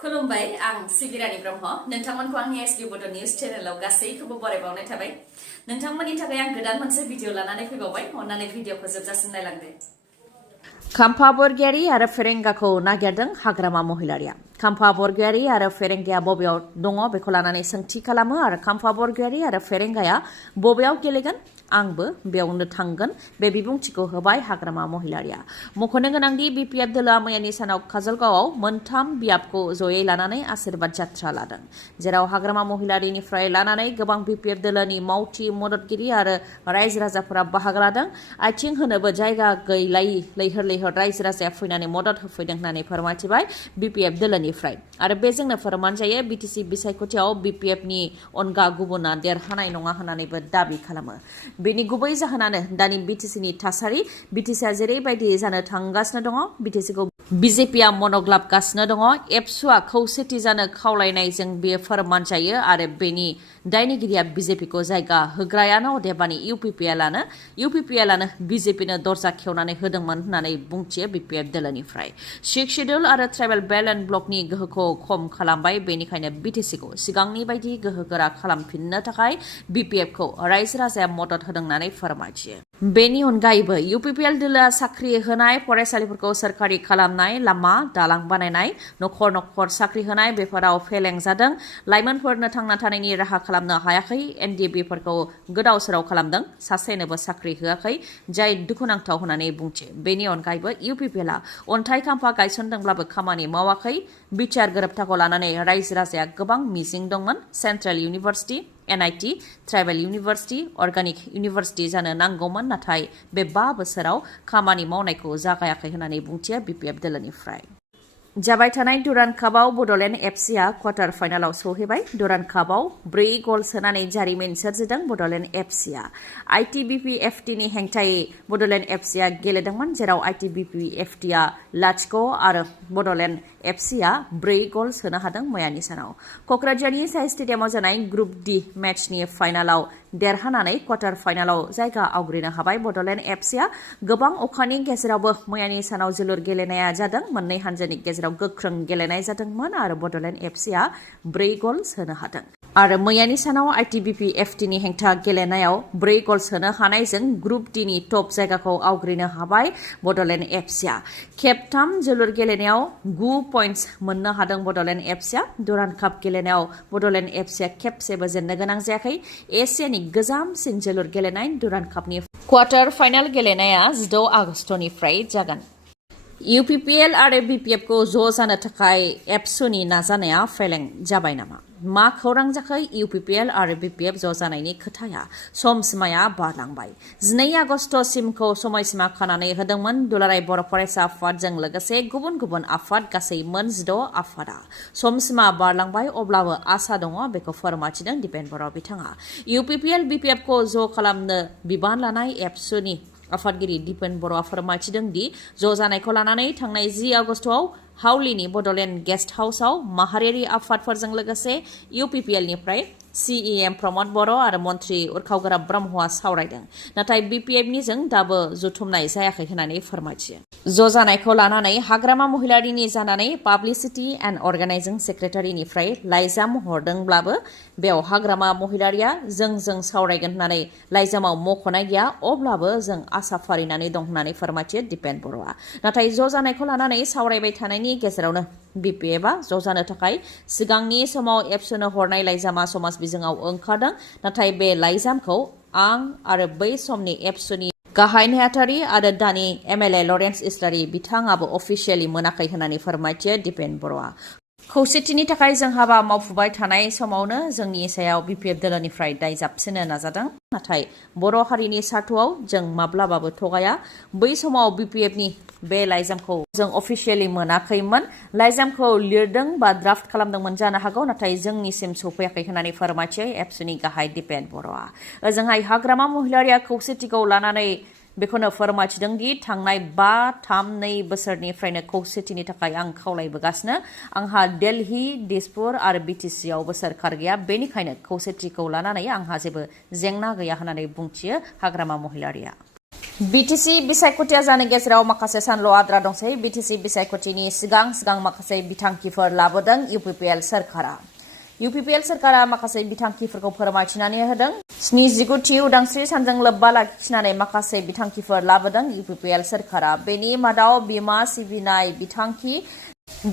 खुलुमबाय आं सिबिरानि ब्रह्म नोंथांमोनखौ आंनि एसबि बड' निउज चेनेलाव गासैखौबो बरायबावनाय थाबाय नोंथांमोननि थाखाय आं गोदान मोनसे भिडिअ लानानै फैबावबाय अन्नानै भिडिअखौ जोबजासिम नायलांदो खाम्फा बरगयारी आरो फेरेंगाखौ नागिरदों हाग्रामा महिलारिया खाम्फा बरगयारी आरो फेरेंगाया बबेयाव दङ बेखौ लानानै सोंथि खालामो आरो खाम्फा बरगयारी आरो फेरेंगाया बबेयाव गेलेगोन आंबो बेयावनो थांगोन बे बिबुंथिखौ होबाय हाग्रामा महिलारिया मख'नो गोनांदि बिपिएफ दोलोआ मैयानि सानाव काजलगावआव मोनथाम बियाबखौ जयै लानानै आशीर्बाद जात्रा लादों जेराव हाग्रामा महिलारिनिफ्राय लानानै गोबां बिपिएफ दोलोनि मावथि मददगिरि आरो रायजो राजाफोरा बाहागो लादों आथिं होनोबो जायगा गैलायै लैहोर लैहोर रायजो राजाया फैनानै मदद होफैदों होननानै फोरमायथिबाय बिपिएफ दोलोनिफ्राय आरो बेजोंनो फोरमान जायो बिटिसि बिसायख'थियाव बिपिएफनि अनगा गुबुना देरहानाय नङा होननानैबो दाबि खालामो बेनि गुबै जाहोनानो दानि बिटिसिनि थासारि बिटिसिआ जेरैबायदि जानो थांगासिनो दङ बिटिसिखौ बिजेपिआ मनग्लाबगासिनो दङ एबसुआ खौसेथि जानो खावलायनायजों बेयो फोरमान जायो आरो बेनि दायनिगिरिया बिजेपिखौ जायगा होग्रायानो अदेबानि इउपिपिएलआनो बिजेपिनो दरजा खेवनानै होदोंमोन होननानै बुंथियो बिपिएफ दोलोनिफ्राय सिक्स शेड्युल आरो ट्राइबेल बेल्ट एन्ड ब्लकनि गोहोखौ खम खालामबाय बेनिखायनो बिटिसिखौ सिगांनि बायदि गोहोगोरा खालामफिननो थाखाय बिपिएफखौ रायजो राजाया मदद होदों होननानै फोरमायथियो बेनि अनगायैबो इउपिपिएल दोलोआ साख्रि होनाय फरायसालिफोरखौ सोरखारि खालामनाय लामा दालां बानायनाय नखर नखर साख्रि होनाय बेफोराव फेलें जादों लाइमोनफोरनो थांना थानायनि राहा खालामनो हायाखै एनडिएबिफोरखौ गोदाव सोराव खालामदों सासेनोबो साख्रि होआखै जाय दुखुनांथाव होननानै बुंथियो बेनि अनगायैबो इउपिपिएलआ अन्थाइ खाम्फा गायसनदोंब्लाबो खामानि मावाखै बिटिआर गोरोबथाखौ लानानै रायजो राजाया गोबां मिजिं दंमोन central university NIT tribal university organic university जानो नांगौमोन नाथाय बे 5 बोसोराव खामानि मावनायखौ जागायाखै होननानै बुंथियो बिपिएफ दोलोनिफ्राय जाबाय थानाय डुरान्ड कापआव बड'लेण्ड एफसिआ क्वार्टार फाइनालाव सौहैबाय डुरान्ड कापआव 4 गल सोनानै जारिमिन सोरजिदों बड'लेण्ड एफसिआ आईटीबीपीएफटीनि हेंथायै बड'लेण्ड एफसिआ गेलेदोंमोन जेराव आईटीबीपीएफटीआ 0 आरो बड'लेण्ड एफसिआ 4 गल सोनो हादों मैयानि सानाव क'क्राझारनि साइ स्टेडियामाव जानाय ग्रुप डि मेचनि फाइनालाव देरहानानै क्वार्टार फाइनालाव जायगा आवग्रिनो हाबाय बड'लेण्ड एफसिआ गोबां अखानि गेजेरावबो मैयानि सानाव जोलुर गेलेनाया जादों मोननै हानजानि गेजेराव गोख्रों गेलेनाय जादोंमोन आरो बड'लेण्ड एफसिआ 4 गल सोनो हादों आरो मैयानि सानाव आईटीबीपीएफटीनि हेंथा गेलेनायाव 4 गल सोनो हानायजों ग्रुप डिनि टप जायगाखौ आवग्रिनो हाबाय बड'लेण्ड एफसिआ खेबथाम जोलुर गेलेनायाव 9 पइन्ट्स मोननो हादों बड'लेण्ड एफसिआ डुरान्ड काप गेलेनायाव बड'लेण्ड एफसिआ खेबसेबो जेननो गोनां जायाखै एसियानि गोजामसिन जोलुर गेलेनाय डुरान्ड कापनि क्वार्टार फाइनाल गेलेनाया 16 आगस्तनिफ्राय जागोन इउपिपिएल आरो बिपिएफखौ ज' जानो थाखाय एबसुनि नाजानाया फेलें जाबाय नामा मा खौरां जाखो इउपिपिएल आरो बिपिएफ ज' जानायनि खोथाया समसिमाया बारलांबाय 12 आगस्तसिमखौ समायसिमा खानानै होदोंमोन दुलाराय बर' फरायसा आफादजों लोगोसे गुबुन गुबुन आफाद गासै मोन 16 आफादा समसिमा बारलांबाय अब्लाबो आसा दङ बेखौ फोरमायथिदों दिपेन बर' बिथाङा इउपिपिएल बिपिएफखौ ज' खालामनो बिबान लानाय एबसुनि आफादगिरि दिपेन बर'आ फोरमायथिदों दि ज' जानायखौ लानानै थांनाय 10 आगस्तआव हावलिनि बड'लेण्ड गेस्ट हाउसआव माहारियारि आफादफोरजों लोगोसे इउपिपिएलनिफ्राय सीईएम प्रमद बर' आरो मन्त्रि उरखावगोरा ब्रह्मआ सावरायदों नाथाय बिपिएफनिजों दाबो जथुमनाय जायाखै होननानै फोरमायथियो ज' जानायखौ लानानै हाग्रामा महिलारिनि जानानै पाब्लिसिटि एन्ड अर्गानाइजिं सेक्रेटारिनिफ्राय लाइजाम हरदोंब्लाबो बेयाव हाग्रामा महिलारिया जों सावरायगोन होननानै लाइजामाव मख'नाय गैया अब्लाबो जों आसा फारिनानै दं होननानै फोरमायथियो दिपेन बर'आ नाथाय ज' जानायखौ लानानै सावरायबाय थानायनि गेजेरावनो बिपिएफआ ज' जानो थाखाय सिगांनि समाव एबसुनो हरनाय लाइजामा समाज बिजोङाव ओंखारदों नाथाय बे लाइजामखौ आं आरो बै समनि एबसुनि गाहाय नेहाथारि आरो दानि एमएलए लरेन्स इस्लारि बिथाङाबो अफिसियेलि मोनाखै होननानै फोरमायथियो दिपेन बर'आ खौसेथिनि थाखाय जों हाबा मावफुबाय थानाय समावनो जोंनि सायाव बिपिएफ दोलोनिफ्राय दाय जाबसिनो नाजादों नाथाय बर' हारिनि सार्थआव जों माब्लाबाबो थगाया बै समाव बिपिएफनि बे लाइजामखौ जों अफिसियेलि मोनाखैमोन लाइजामखौ लिरदों बा ड्राफ्ट खालामदोंमोन जानो हागौ नाथाय जोंनिसिम सौफैयाखै होननानै फोरमायथियो एबसुनि गाहाय दिपेन बर'आ ओजोंहाय हाग्रामा महिलारिया खौसेथिखौ लानानै बेखौनो फोरमायथिदों दि थांनाय 5-3-2 बोसोरनिफ्रायनो खौसेथिनि थाखाय आं खावलायबोगासिनो आंहा दिल्ली दिसपुर आरो बिटिसिआवबो सोरखार गैया बेनिखायनो खौसेथिखौ लानानै आंहा जेबो जेंना गैया होननानै बुंथियो हाग्रामा महिलारिया BTC बिसायख'थिया जानो गेजेराव माखासे सानल' आद्रा दंसै। BTC बिसायख'थिनि सिगां माखासे बिथांखिफोर लाबोदों UPPL सोरखारा। UPPL सोरखारा माखासे बिथांखिफोरखौ फोरमायथिनानै होदों। 79थि उदांस्रि सानजों लोब्बा लाखिनानै माखासे बिथांखिफोर लाबोदों UPPL सोरखारा। बेनि मादाव बिमा सिबिनाय बिथांखि,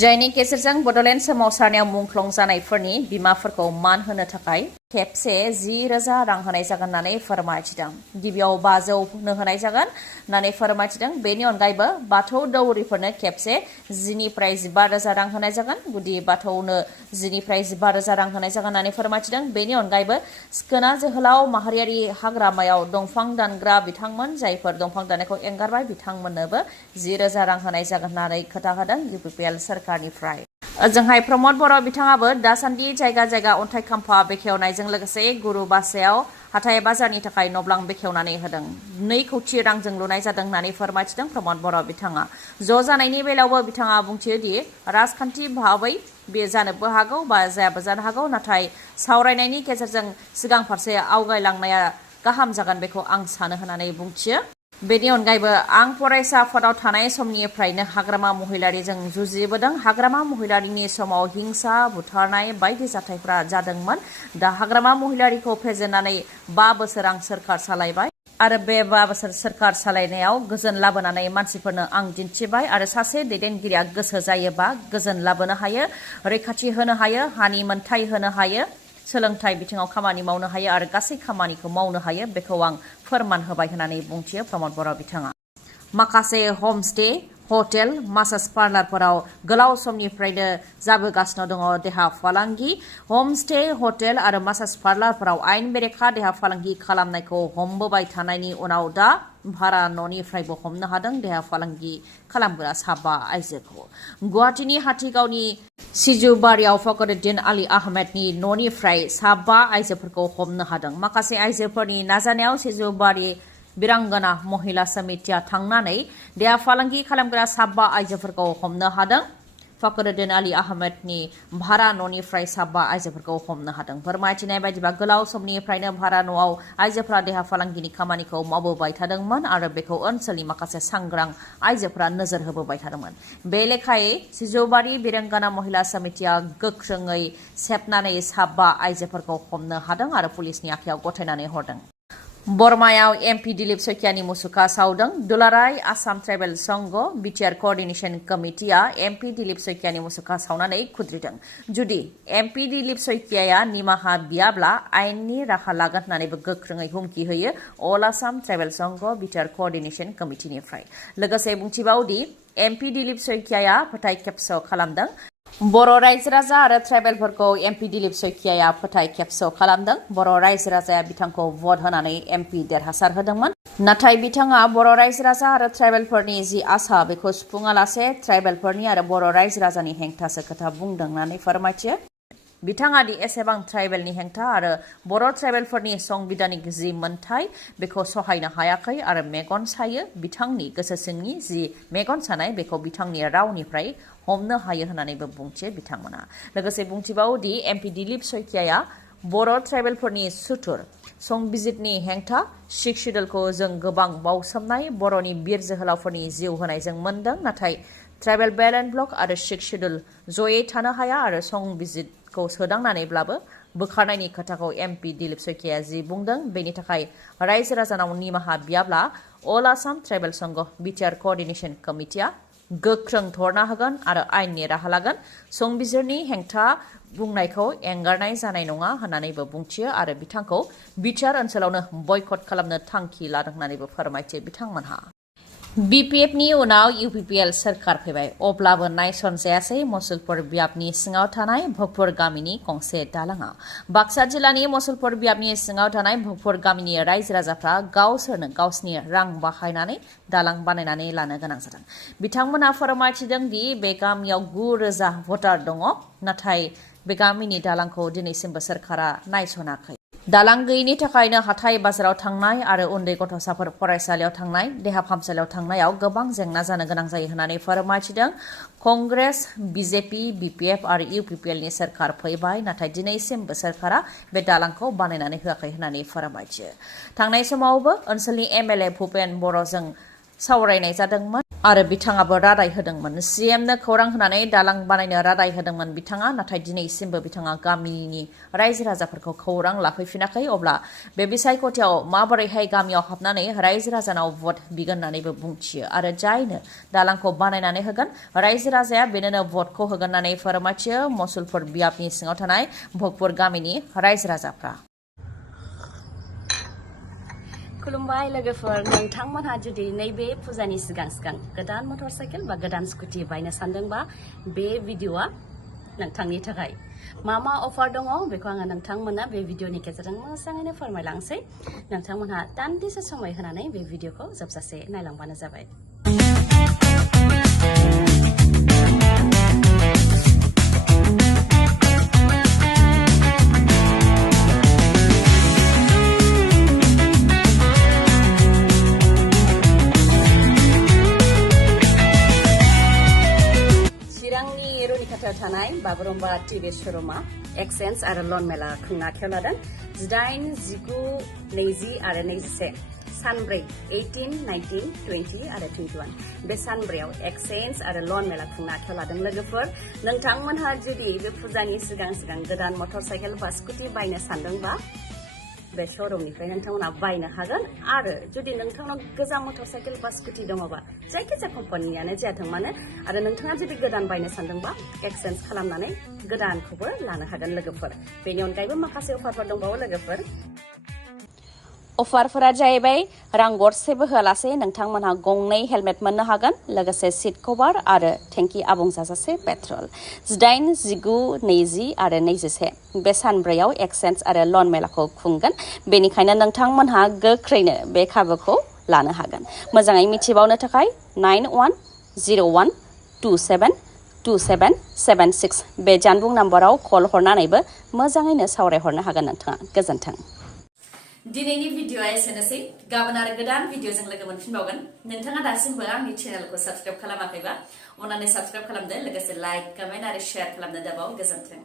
जायनि गेजेरजों बड'लेण्ड सोमावसारनायाव मुंख्लं जानायफोरनि बिमाफोरखौ मान होनो थाखाय खेबसे 10,000 रां होनाय जागोन होननानै फोरमायथिदों। गिबियाव 500 होनाय जागोन होननानै फोरमायथिदों। बेनि अनगायैबो बाथौ दौरिफोरनो खेबसे 10निफ्राय 15,000 रां होनाय जागोन। गुदि बाथौनो 10निफ्राय 15,000 रां होनाय जागोन होननानै फोरमायथिदों। बेनि अनगायैबो सिखोना जोहोलाव माहारियारि हाग्रामायाव दंफां दानग्रा बिथांमोन, जायफोर दंफां दाननायखौ एंगारबाय, बिथांमोननोबो 10,000 रां होनाय जागोन होननानै खोथा होदों UPPL सोरखारनिफ्राय। ओजोंहाय प्रमद बर' बिथाङाबो दासान्दि जायगा जायगा अन्थाइ खाम्फा बेखेवनायजों लोगोसे गुरुबासायाव हाथाय बाजारनि थाखाय न'ब्लां बेखेवनानै होदों। 2 कौटि रांजों लुनाय जादों होननानै फोरमायथिदों प्रमद बर' बिथाङा। ज' जानायनि बेलायावबो बिथाङा बुंथियो दि राजखान्थि भाबै बे जानोबो हागौ बा जायाबो जानो हागौ, नाथाय सावरायनायनि गेजेरजों सिगां फारसे आवगायलांनाया गाहाम जागोन बेखौ आं सानो होननानै बुंथियो। बेनि अनगायैबो आं फरायसा आफादाव थानाय समनिफ्रायनो हाग्रामा महिलारिजों जुजिबोदों। हाग्रामा महिलारिनि समाव हिंसा, बुथारनाय बायदि जाथायफ्रा जादोंमोन। दा हाग्रामा महिलारिखौ फेजेननानै 5 बोसोर आं सोरखार सालायबाय आरो बे 5 बोसोर सोरखार सालायनायाव गोजोन लाबोनानै मानसिफोरनो आं दिन्थिबाय आरो सासे दैदेनगिरिया गोसो जायोबा गोजोन लाबोनो हायो, रैखाथि होनो हायो, हानि मोनथाय होनो हायो, सोलोंथाइ बिथिङाव खामानि मावनो हायो आरो गासै खामानिखौ मावनो हायो, बेखौ आं फोरमान होबाय होननानै बुंथियो प्रमद बर' बिथाङा। माखासे हमस्टे, हटेल, मासाज पार्लारफोराव गोलाव समनिफ्रायनो जाबोगासिनो दङ देहा फालांगि। हमस्टे, हटेल आरो मासाज पार्लारफोराव आयेन बेरेखा देहा फालांगि खालामनायखौ हमबोबाय थानायनि उनाव दा भारा न'निफ्रायबो हमनो हादों देहा फालांगि खालामग्रा 5 आइजोखौ। गुवाहाटीनि हाथिगावनि सिजुबारियाव फखरुद्दिन आली आहमेदनि न'निफ्राय 5 आइजोफोरखौ हमनो हादों। माखासे आइजोफोरनि नाजानायाव सिजुबारि बिरांगना महिला समितिया थांनानै देहा फालांगि खालामग्रा 5 आइजोफोरखौ हमनो हादों। फखरुद्दिन आली आहमेदनि भारा न'निफ्राय 5 आइजोफोरखौ हमनो हादों। फोरमायथिनाय बायदिबा गोलाव समनिफ्रायनो भारा न'आव आइजोफोरा देहा फालांगिनि खामानिखौ मावबोबाय थादोंमोन आरो बेखौ ओनसोलनि माखासे सांग्रां आइजोफोरा नोजोर होबोबाय थादोंमोन। बे लेखायै सिजौबारि बिरांगना महिला समितिया गोख्रोङै सेबनानै 5 आइजोफोरखौ हमनो हादों आरो पुलिसनि आखायाव गथायनानै हरदों। बरमायाव MP दिलीप सैकियानि मुसुखा सावदों। दुलाराय आसाम ट्राइबेल संघ बिटिआर कअर्डिनेशन कमिटिया MP दिलीप सैकियानि मुसुखा सावनानै खुद्रिदों। जुदि MP दिलीप सैकियाया निमाहा बियाब्ला आयेननि राहा लागोन होननानैबो गोख्रोङै हुमखि होयो अल आसाम ट्राइबेल संघ बिटिआर कअर्डिनेशन कमिटिनिफ्राय। लोगोसे बुंथिबावदि MP दिलीप सैकियाया फोथाय खेबस' खालामदों। बर' रायजो राजा आरो ट्राइबेलफोरखौ MP दिलीप सैकियाया फोथाय खेबस' खालामदों। बर' रायजो राजाया बिथांखौ भट होनानै MP देरहासार होदोंमोन। नाथाय बिथाङा बर' रायजो राजा आरो ट्राइबेलफोरनि जि आसा बेखौ सुफुङालासे ट्राइबेलफोरनि आरो बर' रायजो राजानि हेंथासो खोथा बुंदों होननानै फोरमायथियो। बिथाङा दि एसेबां ट्राइबेलनि हेंथा आरो बर' ट्राइबेलफोरनि संबिधानिक जि मोनथाय बेखौ सहायनो हायाखै आरो मेगन सायो। बिथांनि गोसो सिंनि जि मेगन सानाय बेखौ बिथांनि रावनिफ्राय हमनो हायो होननानैबो बुंथियो बिथांमोना। लोगोसे बुंथिबावदि MP दिलीप सैकियाया बर' ट्राइबेलफोरनि सुथुर, संबिजितनि हेंथा, सिक्स शिड्युलखौ जों गोबां बावसोमनाय बर'नि बिर जोहोलावफोरनि जिउ होनायजों मोनदों, नाथाय ट्राइबेल बेलेन्स ब्लक आरो सिक्स शिड्युल जयै थानो हाया आरो संबिजितखौ सोदांनानैब्लाबो बोखारनायनि खोथाखौ MP दिलीप सैकियाया जि बुंदों बेनि थाखाय रायजो राजानाव निमाहा बियाब्ला अल आसाम ट्राइबेल संघ बिटिआर कअर्डिनेशन कमिटिया गोख्रों धरना होगोन आरो आयेननि राहा लागोन। संबिजिरनि हेंथा बुंनायखौ एंगारनाय जानाय नङा होननानैबो बुंथियो आरो बिथांखौ बिटिआर ओनसोलावनो बयकट खालामनो थांखि लादों होननानैबो फोरमायथियो बिथांमोनहा। BPFनि उनाव UPPL सोरखार फैबाय, अब्लाबो नायसनजायासै मुसलपुर बियाबनि सिङाव थानाय भोगपुर गामिनि गंसे दालाङा। बाक्सा जिल्लानि मुसलपुर बियाबनि सिङाव थानाय भोगपुर गामिनि रायजो राजाफ्रा गावसोरनो गावसिनि रां बाहायनानै दालां बानायनानै लानो गोनां जादों। बिथांमोना फोरमायथिदों दि बे गामियाव 9,000 भटार दङ, नाथाय बे गामिनि दालांखौ दिनैसिमबो सोरखारा नायसनाखै। दालां गैयिनि थाखायनो हाथाय बाजाराव थांनाय आरो उन्दै गथ'साफोर फरायसालियाव थांनाय देहा फाहामसालियाव थांनायाव गोबां जेंना जानो गोनां जायो होननानै फोरमायथिदों। कंग्रेस, बीजेपी, BPF आरो UPPLनि सोरखार फैबाय, नाथाय दिनैसिमबो सोरखारा बे दालांखौ बानायनानै होआखै होननानै फोरमायथियो। थांनाय समावबो ओनसोलनि MLA भुपेन बर'जों सावरायनाय जादोंमोन आरो बिथाङाबो रादाय होदोंमोन। CMनो खौरां होनानै दालां बानायनो रादाय होदोंमोन बिथाङा, नाथाय दिनैसिमबो बिथाङा गामिनि रायजो राजाफोरखौ खौरां लाफैफिनाखै। अब्ला बे बिसायख'थियाव माबोरैहाय गामियाव हाबनानै रायजो राजानाव भट बिगोन होननानैबो बुंथियो आरो जायनो दालांखौ बानायनानै होगोन रायजो राजाया बेनोनो भटखौ होगोन होननानै फोरमायथियो मसुलपुर बियाबनि सिङाव थानाय भगपुर गामिनि रायजो राजाफ्रा। खुलुमबाय लोगोफोर, नोंथांमोनहा जुदि नैबे फुजानि सिगां गोदान मटर साइकेल बा गोदान स्कुटि बायनो सानदोंबा बे भिडिअआ नोंथांनि थाखाय। मा अफार दङ बेखौ आङो नोंथांमोननो बे भिडिअनि गेजेरजों मोजाङैनो फोरमायलांसै। नोंथांमोनहा दान्दिसे समय होनानै बे भिडिअखौ जोबजासे नायलांबानो जाबाय। थानाय बागुरुम्बा टिभि श'रुमा एक्सचेन्ज आरो लन मेला खुंनो आखायाव लादों। 18, 19, 20 आरो 21 सानब्रै 18, 19, 20 आरो 21 बे सानब्रैयाव एक्सचेन्ज आरो लन मेला खुंनो आखायाव लादों। लोगोफोर, नोंथांमोनहा जुदि बे फुजानि सिगां गोदान मटर साइकेल बा स्कुटि बायनो सानदोंबा बे श'रुमनिफ्राय नोंथांमोना बायनो हागोन। आरो जुदि नोंथांनाव गोजाम मटर साइकेल बा स्कुटि दङबा जायखिजाया कम्पानियानो जायाथों मानो आरो नोंथाङा जुदि गोदान बायनो सानदोंबा एक्सचेन्ज खालामनानै गोदानखौबो लानो हागोन लोगोफोर। बेनि अनगायैबो माखासे अफारफोर दंबावो लोगोफोर। अफारफोरा जाहैबाय रां गरसेबो होआलासे नोंथांमोनहा गंनै हेलमेट मोननो हागोन, लोगोसे सिट कभार आरो टेंकि आबुं जाजासे पेट्रल। 18, 19, 20 आरो 21 बे सानब्रैयाव एक्सचेन्ज आरो लन मेलाखौ खुंगोन। बेनिखायनो नोंथांमोनहा गोख्रैनो बे खाबुखौ लानो हागोन। मोजाङै मिथिबावनो थाखाय 9101272776 बे जानबुं नाम्बाराव कल हरनानैबो मोजाङैनो सावरायहरनो हागोन नोंथाङा। गोजोन्थों। दिनैनि भिडिअआ एसेनोसै। गाबोन आरो गोदान भिडिअजों लोगो मोनफिनबावगोन। नोंथाङा दासिमबो आंनि चेनेलखौ साबस्क्राइब खालामाखैबा अन्नानै साबस्क्राइब खालामदो, लोगोसे लाइक, कमेन्ट आरो शेयार खालामनो दाबाव। गोजोन्थों।